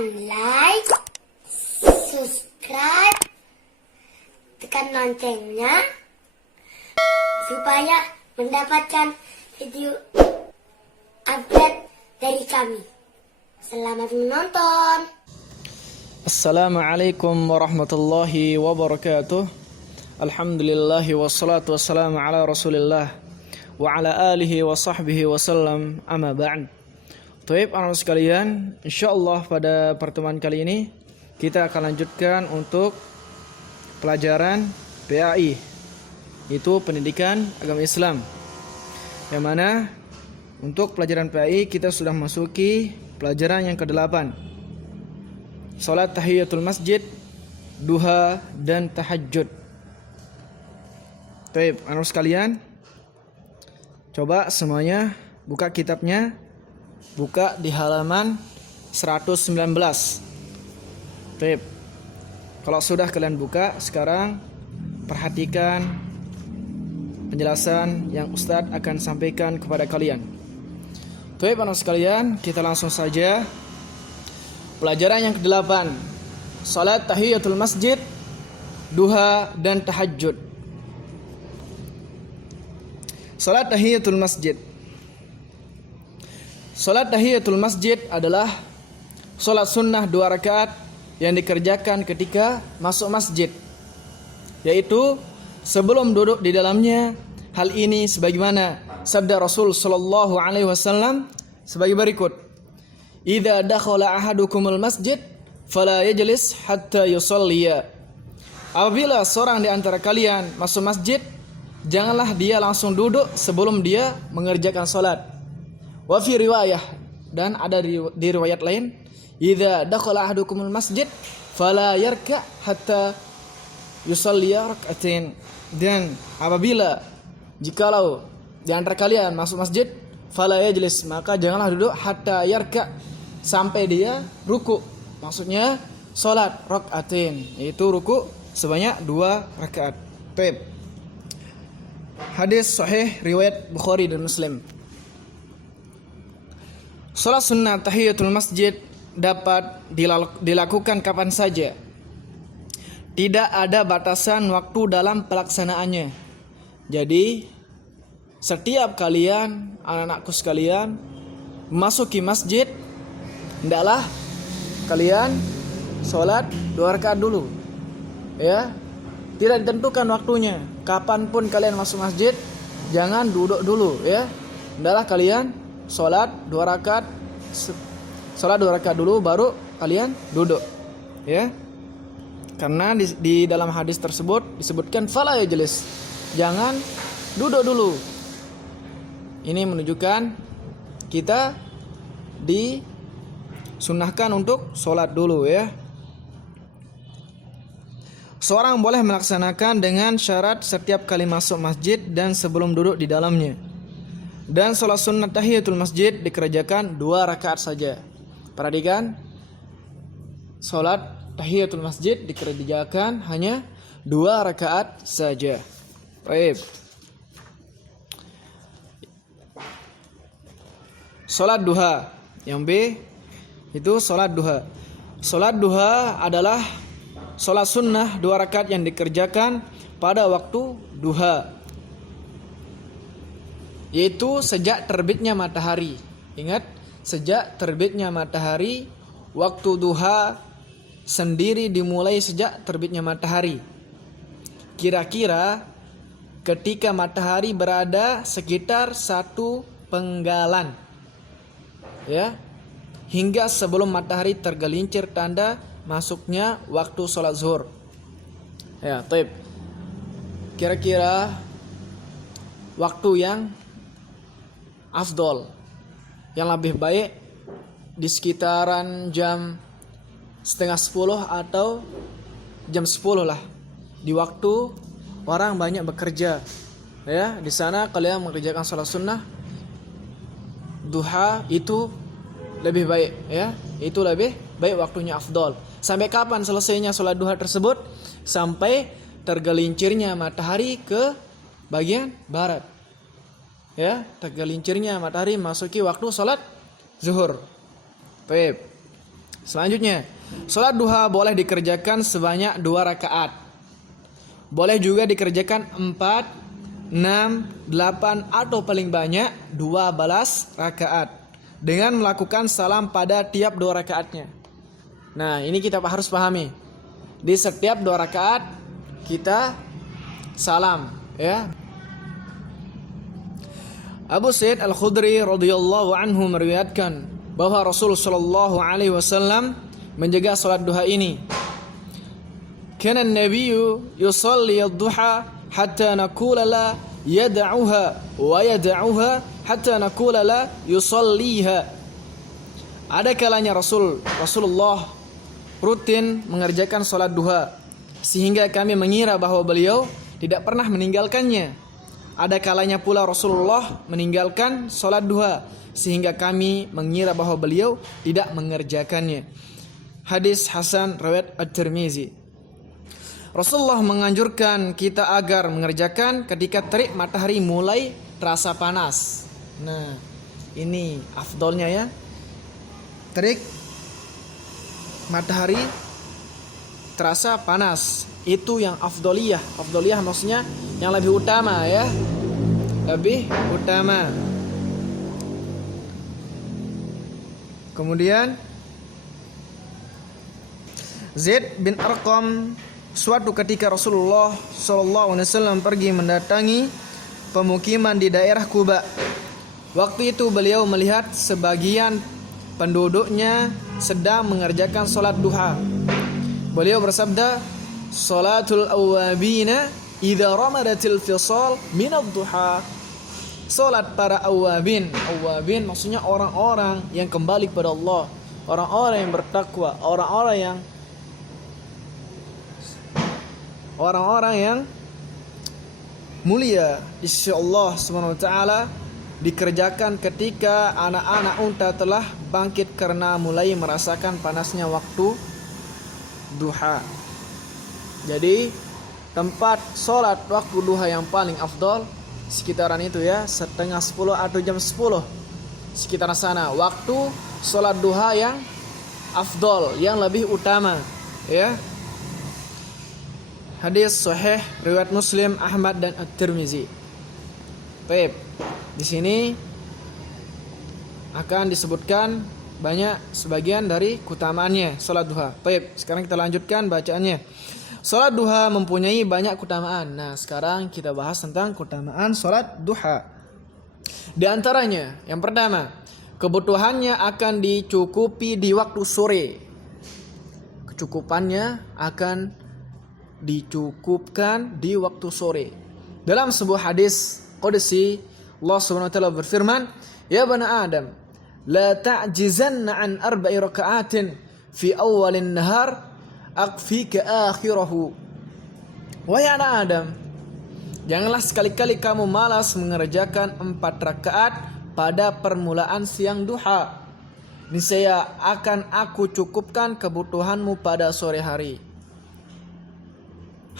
tekan like, subscribe, tekan loncengnya supaya mendapatkan video update dari kami. Selamat menonton. Assalamualaikum warahmatullahi wabarakatuh. Alhamdulillahi wassalatu wassalamu ala rasulillah wa ala alihi wa sahbihi wasallam, amma ba'd. Baik, anak sekalian, insyaallah pada pertemuan kali ini kita akan lanjutkan untuk pelajaran PAI, itu pendidikan agama Islam. Yang mana untuk pelajaran PAI kita sudah masuki pelajaran yang ke-8. Salat tahiyatul masjid, duha dan tahajud. Baik, anak sekalian, coba semuanya buka kitabnya. Buka di halaman 119. Baik. Kalau sudah kalian buka, sekarang perhatikan penjelasan yang Ustadz akan sampaikan kepada kalian. Baik, anak sekalian, kita langsung saja. Pelajaran yang ke-8, salat tahiyatul masjid, duha dan tahajud. Salat tahiyatul masjid. Salat tahiyatul masjid adalah salat sunnah 2 rakaat yang dikerjakan ketika masuk masjid, yaitu sebelum duduk di dalamnya. Hal ini sebagaimana sabda Rasul sallallahu alaihi wasallam sebagai berikut: "Idza dakhala ahadukumul masjid fala yajlis hatta yusalliya." Apabila seorang di antara kalian masuk masjid, janganlah dia langsung duduk sebelum dia mengerjakan salat. Wa fi riwayah, dan ada di riwayat lain, idza dakhala ahadukumul masjid fala yarka hatta yusalliya rak'atain. Dan apabila jikalau di antara kalian masuk masjid, fala yajlis, maka janganlah duduk hatta yarka, sampai dia ruku. Maksudnya salat rak'atain, yaitu ruku sebanyak 2 rakaat. Baik. Hadis sahih riwayat Bukhari dan Muslim. Salat sunnah tahiyatul masjid dapat dilakukan kapan saja. Tidak ada batasan waktu dalam pelaksanaannya. Jadi, setiap kalian, anak-anakku sekalian, memasuki masjid, hendaklah kalian salat 2 rakaat dulu. Ya, tidak ditentukan waktunya. Kapanpun kalian masuk masjid, jangan duduk dulu, ya. Hendaklah kalian salat 2 rakaat, salat 2 rakaat dulu baru kalian duduk, ya. Karena di dalam hadis tersebut disebutkan fala yajlis, jangan duduk dulu. Ini menunjukkan kita disunnahkan untuk salat dulu, ya. Seorang boleh melaksanakan dengan syarat setiap kali masuk masjid dan sebelum duduk di dalamnya. Dan salat sunnah tahiyatul masjid dikerjakan 2 rakaat saja. Perhatikan, salat tahiyatul masjid dikerjakan hanya 2 rakaat saja. Baik. Salat duha, yang B itu salat duha. Salat duha adalah salat sunnah 2 rakaat yang dikerjakan pada waktu duha, yaitu sejak terbitnya matahari. Ingat, sejak terbitnya matahari. Waktu duha sendiri dimulai sejak terbitnya matahari. Kira-kira ketika matahari berada sekitar 1 penggalan, ya, hingga sebelum matahari tergelincir, tanda masuknya waktu sholat zuhur. Ya, taib. Kira-kira waktu yang afdol, yang lebih baik di sekitaran jam setengah 10 atau jam 10 lah, di waktu orang banyak bekerja, ya. Di sana kalian mengerjakan salat sunnah duha, itu lebih baik, ya. Itu lebih baik, waktunya afdol. Sampai kapan selesainya salat duha tersebut? Sampai tergelincirnya matahari ke bagian barat, ya, tergelincirnya matahari masuki waktu salat zuhur. Baik. Selanjutnya, sholat duha boleh dikerjakan sebanyak 2 rakaat. Boleh juga dikerjakan 4, 6, 8 atau paling banyak 12 rakaat dengan melakukan salam pada tiap 2 rakaatnya. Nah, ini kita harus pahami. Di setiap 2 rakaat kita salam, ya. Abu Sa'id Al-Khudri radhiyallahu anhu meriwayatkan bahwa Rasul sallallahu alaihi wasallam menjaga salat duha ini. Kana an-nabiyyu yusalli ad-duha hatta naqula la yad'uha wa yad'uha hatta naqula la yusalliha. Ada kalanya Rasulullah rutin mengerjakan salat duha sehingga kami mengira bahwa beliau tidak pernah meninggalkannya. Ada kalanya pula Rasulullah meninggalkan salat duha sehingga kami mengira bahwa beliau tidak mengerjakannya. Hadis hasan riwayat At-Tirmizi. Rasulullah menganjurkan kita agar mengerjakan ketika terik matahari mulai terasa panas. Nah, ini afdolnya ya. Terik matahari terasa panas. Itu yang afdoliyah. Afdoliyah maksudnya yang lebih utama ya. Lebih utama. Kemudian Zaid bin Arqam suatu ketika Rasulullah SAW pergi mendatangi pemukiman di daerah Kuba. Waktu itu beliau melihat sebagian penduduknya sedang mengerjakan salat duha. Beliau bersabda, "Salatul awwabina idza ramadatil fisal minad duha." Salat para awwabin. Awwabin maksudnya orang-orang yang kembali kepada Allah, orang-orang yang bertakwa, orang-orang yang mulia di sisi Allah Subhanahu wa taala dikerjakan ketika anak-anak unta telah bangkit karena mulai merasakan panasnya waktu duha. Jadi tempat sholat waktu duha yang paling afdol sekitaran itu ya, 9:30 atau jam 10 sekitar sana. Waktu sholat duha yang afdol, yang lebih utama ya. Hadis sahih riwayat Muslim, Ahmad dan At-Tirmizi. Baik. Di sini akan disebutkan banyak sebagian dari keutamaannya salat duha. Baik, sekarang kita lanjutkan bacaannya. Salat duha mempunyai banyak keutamaan. Nah, sekarang kita bahas tentang keutamaan salat duha. Di antaranya, yang pertama, kebutuhannya akan dicukupi di waktu sore. Kecukupannya akan dicukupkan di waktu sore. Dalam sebuah hadis qudsi, Allah Subhanahu wa taala berfirman, "Ya bani Adam, la ta'jizanna an 4 raka'atin fi awalin nahar aqfika akhirahu." Wahai anak Adam, janganlah sekali-kali kamu malas mengerjakan 4 rakaat pada permulaan siang duha. Niscaya akan aku cukupkan kebutuhanmu pada sore hari.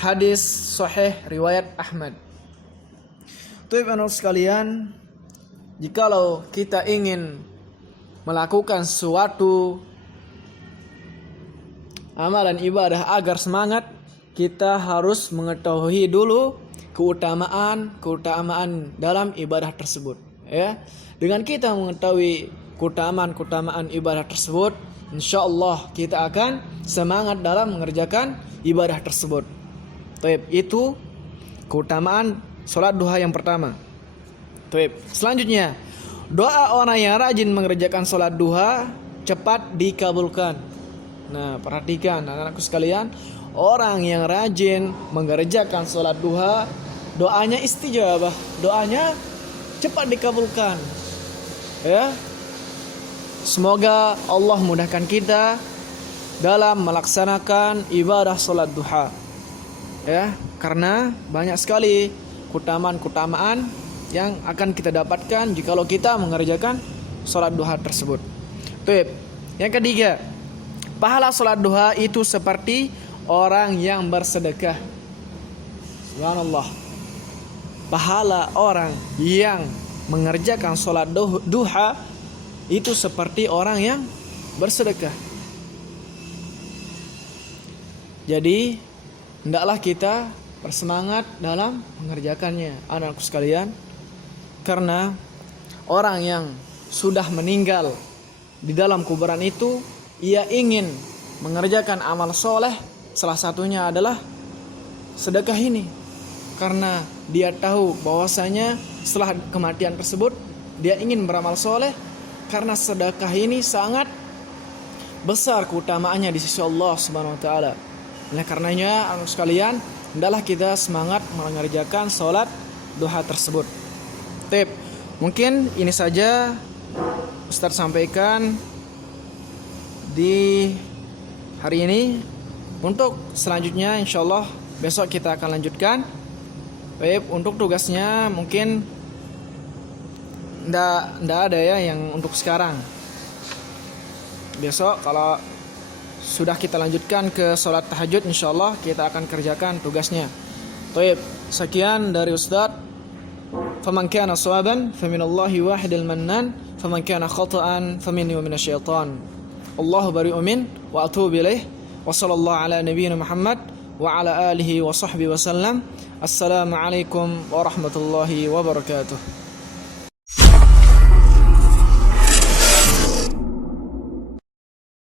Hadis sahih riwayat Ahmad. Teman-teman sekalian, jikalau kita ingin melakukan suatu amalan ibadah agar semangat, kita harus mengetahui dulu keutamaan dalam ibadah tersebut ya. Dengan kita mengetahui keutamaan ibadah tersebut, insyaallah kita akan semangat dalam mengerjakan ibadah tersebut. Taib, itu keutamaan salat duha yang pertama. Taib. Selanjutnya, doa orang yang rajin mengerjakan salat duha cepat dikabulkan. Nah, perhatikan anak-anakku sekalian, orang yang rajin mengerjakan salat duha, doanya istijabah, doanya cepat dikabulkan. Ya. Semoga Allah mudahkan kita dalam melaksanakan ibadah salat duha. Ya, karena banyak sekali keutamaan yang akan kita dapatkan jikalau kita mengerjakan salat duha tersebut. Baik. Yang ketiga, pahala salat duha itu seperti orang yang bersedekah. Subhanallah. Pahala orang yang mengerjakan salat duha itu seperti orang yang bersedekah. Jadi hendaklah kita bersemangat dalam mengerjakannya, anak-anakku sekalian. Karena orang yang sudah meninggal di dalam kuburan itu, ia ingin mengerjakan amal soleh, salah satunya adalah sedekah ini. Karena dia tahu bahwasanya setelah kematian tersebut dia ingin beramal soleh, karena sedekah ini sangat besar keutamaannya di sisi Allah Subhanahu wa taala. Oleh karenanya, anak sekalian, hendaklah kita semangat mengerjakan salat duha tersebut. Tip, mungkin ini saja Ustaz sampaikan di hari ini. Untuk selanjutnya insyaallah besok kita akan lanjutkan. Baik, untuk tugasnya mungkin ndak ada ya yang untuk sekarang. Besok kalau sudah kita lanjutkan ke sholat tahajud, insyaallah kita akan kerjakan tugasnya. Baik, sekian dari Ustaz. Faman kana shawaban faminallahi wahidil mannan, faman kana khata'an faminni wa minasyaitan. Allahu bari'un min wa atubu ilaih. Wa sallallahu ala nabiyyina Muhammad wa ala alihi wa sahbihi wasallam. Assalamualaikum warahmatullahi wabarakatuh.